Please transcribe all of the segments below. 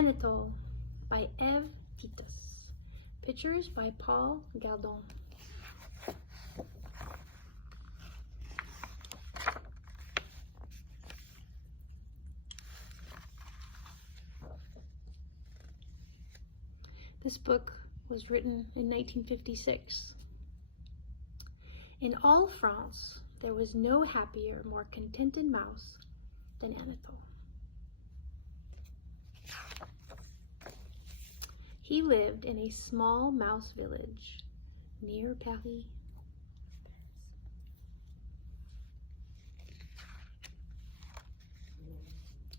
Anatole by Eve Titus. Pictures by Paul Galdon. This book was written in 1956. In all France, there was no happier, more contented mouse than Anatole. He lived in a small mouse village near Paris.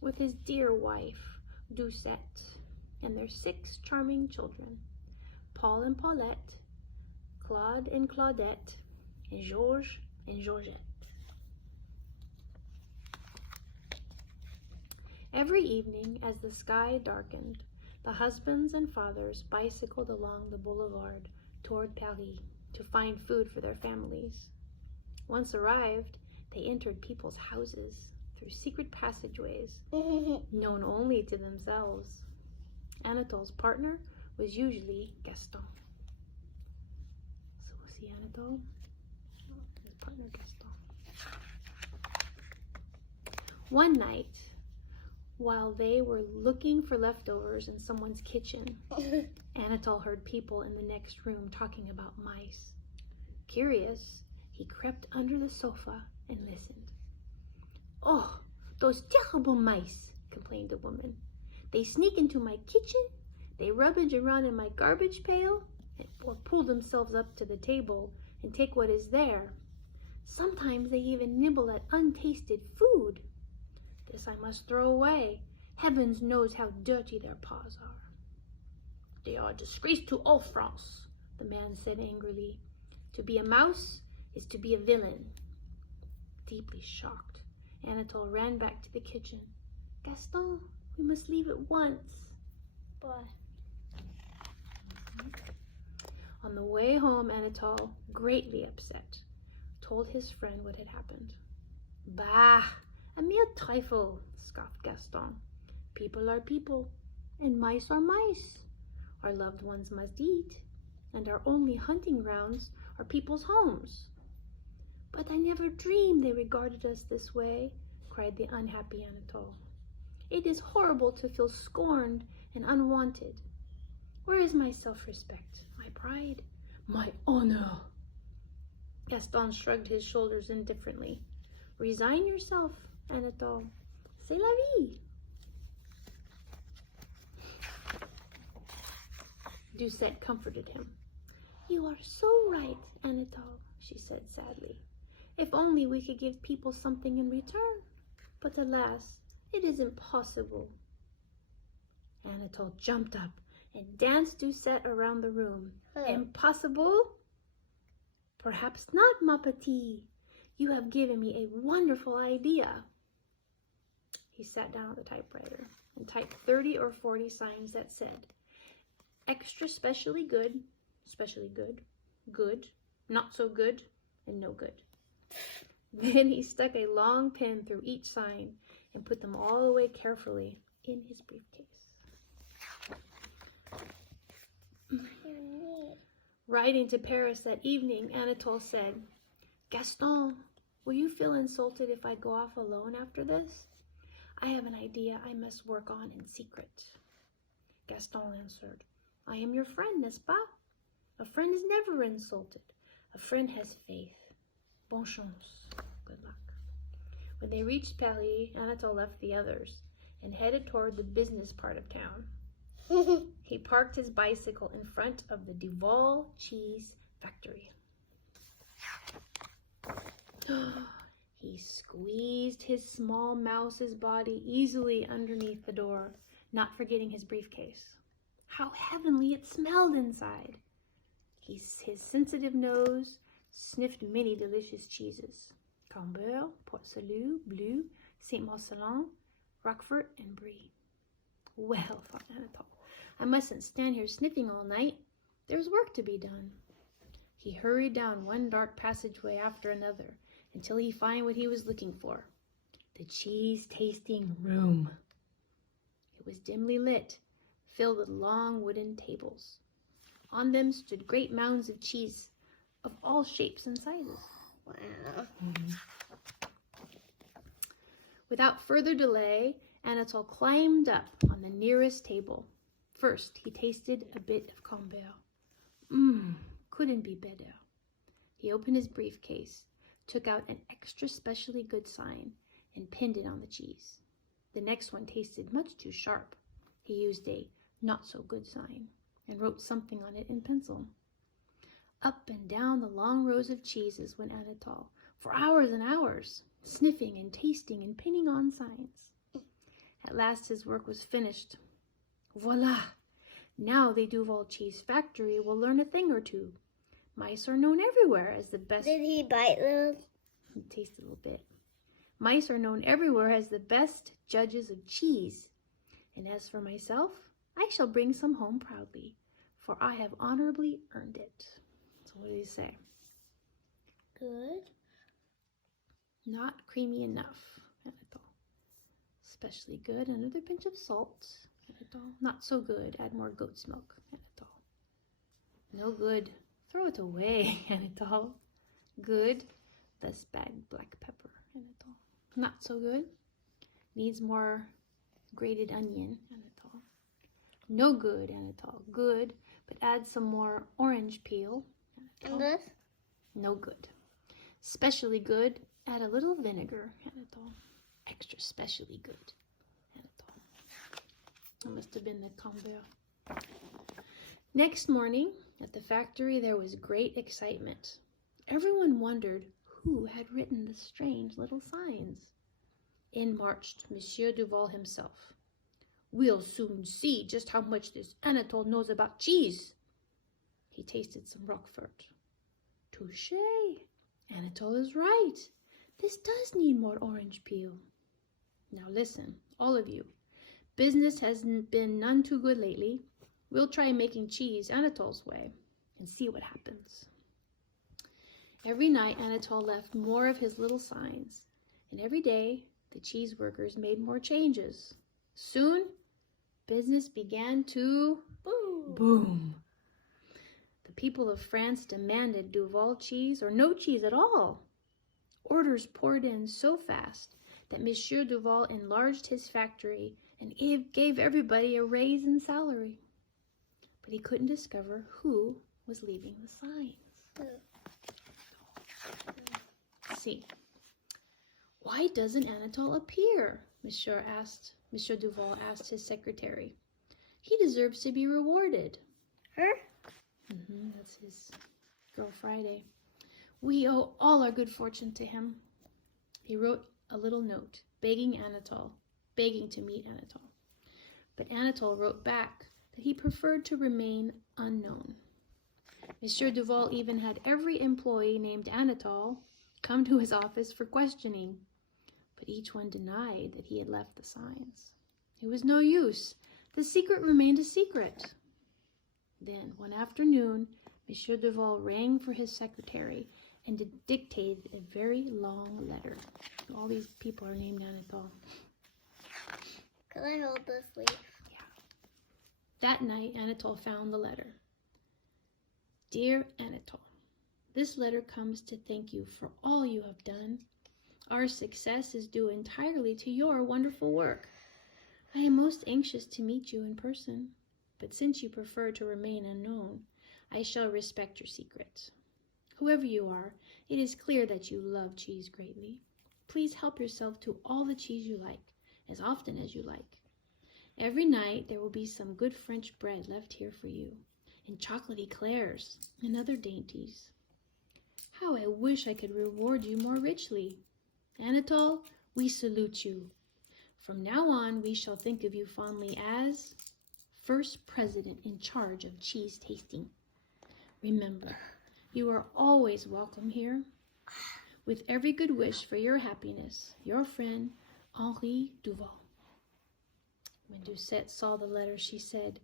With his dear wife, Doucette, and their 6 charming children, Paul and Paulette, Claude and Claudette, and Georges and Georgette. Every evening, as the sky darkened, the husbands and fathers bicycled along the boulevard toward Paris to find food for their families. Once arrived, they entered people's houses through secret passageways known only to themselves. Anatole's partner was usually Gaston. So we'll see Anatole, his partner Gaston. One night, while they were looking for leftovers in someone's kitchen, Anatole heard people in the next room talking about mice. Curious, he crept under the sofa and listened. "Oh, those terrible mice," complained the woman. "They sneak into my kitchen, they rummage around in my garbage pail, or pull themselves up to the table and take what is there. Sometimes they even nibble at untasted food. This I must throw away. Heavens knows how dirty their paws are." "They are a disgrace to all France," the man said angrily. "To be a mouse is to be a villain." Deeply shocked, Anatole ran back to the kitchen. "Gaston, we must leave at once." But On the way home, Anatole, greatly upset, told his friend what had happened. "Bah, a mere trifle," scoffed Gaston. "People are people, and mice are mice. Our loved ones must eat, and our only hunting grounds are people's homes." "But I never dreamed they regarded us this way," cried the unhappy Anatole. "It is horrible to feel scorned and unwanted. Where is my self-respect, my pride, my honor?" Gaston shrugged his shoulders indifferently. "Resign yourself, Anatole. C'est la vie." Doucette comforted him. "You are so right, Anatole," she said sadly. "If only we could give people something in return. But alas, it is impossible." Anatole jumped up and danced Doucette around the room. "Impossible? Perhaps not, ma petite. You have given me a wonderful idea." He sat down at the typewriter and typed 30 or 40 signs that said, "Extra specially good, good, not so good, and no good." Then he stuck a long pin through each sign and put them all away carefully in his briefcase. Riding to Paris that evening, Anatole said, "Gaston, will you feel insulted if I go off alone after this? I have an idea I must work on in secret." Gaston answered, "I am your friend, n'est-ce pas? A friend is never insulted. A friend has faith. Bonne chance. Good luck." When they reached Paris, Anatole left the others and headed toward the business part of town. He parked his bicycle in front of the Duval cheese factory. He squeezed his small mouse's body easily underneath the door, not forgetting his briefcase. How heavenly it smelled inside! His sensitive nose sniffed many delicious cheeses: Camembert, Port-Salut, Bleu, Saint-Marcellin, Roquefort, and Brie. "Well," thought Anatole, "I mustn't stand here sniffing all night. There's work to be done." He hurried down one dark passageway after another until he found what he was looking for, the cheese-tasting room. It was dimly lit filled with long wooden tables. On them stood great mounds of cheese of all shapes and sizes. Wow. Without further delay, Anatole climbed up on the nearest table. First, he tasted a bit of Camembert. Couldn't be better. He opened his briefcase, took out an extra specially good sign, and pinned it on the cheese. The next one tasted much too sharp. He used a not-so-good sign and wrote something on it in pencil. Up and down the long rows of cheeses went Anatole for hours and hours, sniffing and tasting and pinning on signs. At last his work was finished. Voila! Now the Duval cheese factory will learn a thing or two. Mice are known everywhere as the best... Did he bite them? He tasted a little bit. Mice are known everywhere as the best judges of cheese. And as for myself, I shall bring some home proudly, for I have honorably earned it. So what did he say? Good. Not creamy enough, Anatole. Especially good. Another pinch of salt, Anatole. Not so good. Add more goat's milk, Anatole. No good. Throw it away, Anatole. Good. Less bad black pepper, Anatole. Not so good. Needs more grated onion, Anatole. No good, Anatole. Good, but add some more orange peel, Anatole. And this? No good. Specially good, add a little vinegar, Anatole. Extra specially good, Anatole. That must have been the Camembert. Next morning, at the factory, there was great excitement. Everyone wondered who had written the strange little signs. In marched Monsieur Duval himself. We'll soon see just how much this Anatole knows about cheese. He tasted some Roquefort. Touché! Anatole is right. This does need more orange peel. Now listen, all of you. Business has been none too good lately. We'll try making cheese Anatole's way and see what happens. Every night Anatole left more of his little signs, and every day the cheese workers made more changes. Soon, business began to boom. The people of France demanded Duval cheese or no cheese at all. Orders poured in so fast that Monsieur Duval enlarged his factory and gave everybody a raise in salary. But he couldn't discover who was leaving the signs. See, why doesn't Anatole appear? Monsieur Duval asked his secretary. He deserves to be rewarded. Her? That's his girl Friday. We owe all our good fortune to him. He wrote a little note begging to meet Anatole. But Anatole wrote back that he preferred to remain unknown. Monsieur Duval even had every employee named Anatole come to his office for questioning, but each one denied that he had left the signs. It was no use. The secret remained a secret. Then, one afternoon, Monsieur Duval rang for his secretary and dictated a very long letter. All these people are named Anatole. Can I hold this, please? Yeah. That night, Anatole found the letter. Dear Anatole, this letter comes to thank you for all you have done. Our success is due entirely to your wonderful work. I am most anxious to meet you in person, but since you prefer to remain unknown, I shall respect your secret. Whoever you are, it is clear that you love cheese greatly. Please help yourself to all the cheese you like, as often as you like. Every night there will be some good French bread left here for you, and chocolate eclairs, and other dainties. How I wish I could reward you more richly. Anatole, we salute you. From now on, we shall think of you fondly as first president in charge of cheese tasting. Remember, you are always welcome here. With every good wish for your happiness, your friend, Henri Duval. When Doucette saw the letter, she said,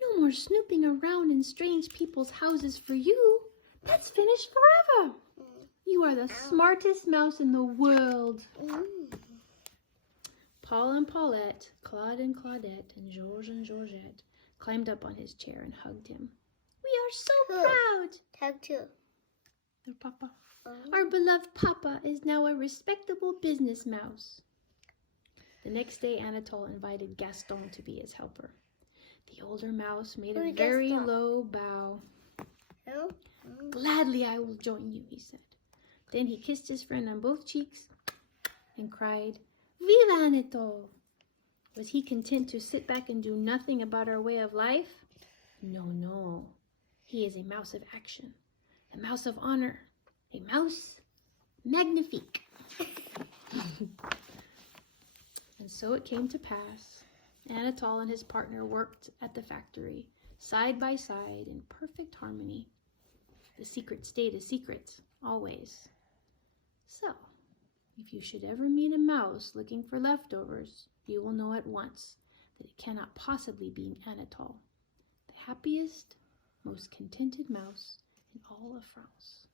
No more snooping around in strange people's houses for you. That's finished forever. You are the smartest mouse in the world. Paul and Paulette, Claude and Claudette, and Georges and Georgette climbed up on his chair and hugged him. "We are so Who? proud!" Tag 2. Their papa. Oh. "Our beloved papa is now a respectable business mouse." The next day, Anatole invited Gaston to be his helper. The older mouse made a Who's very Gaston? low bow. Who? "Gladly I will join you," he said. Then he kissed his friend on both cheeks and cried, "Viva Anatole!" Was he content to sit back and do nothing about our way of life? No, no. He is a mouse of action, a mouse of honor, a mouse magnifique. And so it came to pass. Anatole and his partner worked at the factory, side by side in perfect harmony. The secret stayed a secret, always. So, if you should ever meet a mouse looking for leftovers, you will know at once that it cannot possibly be Anatole, the happiest, most contented mouse in all of France.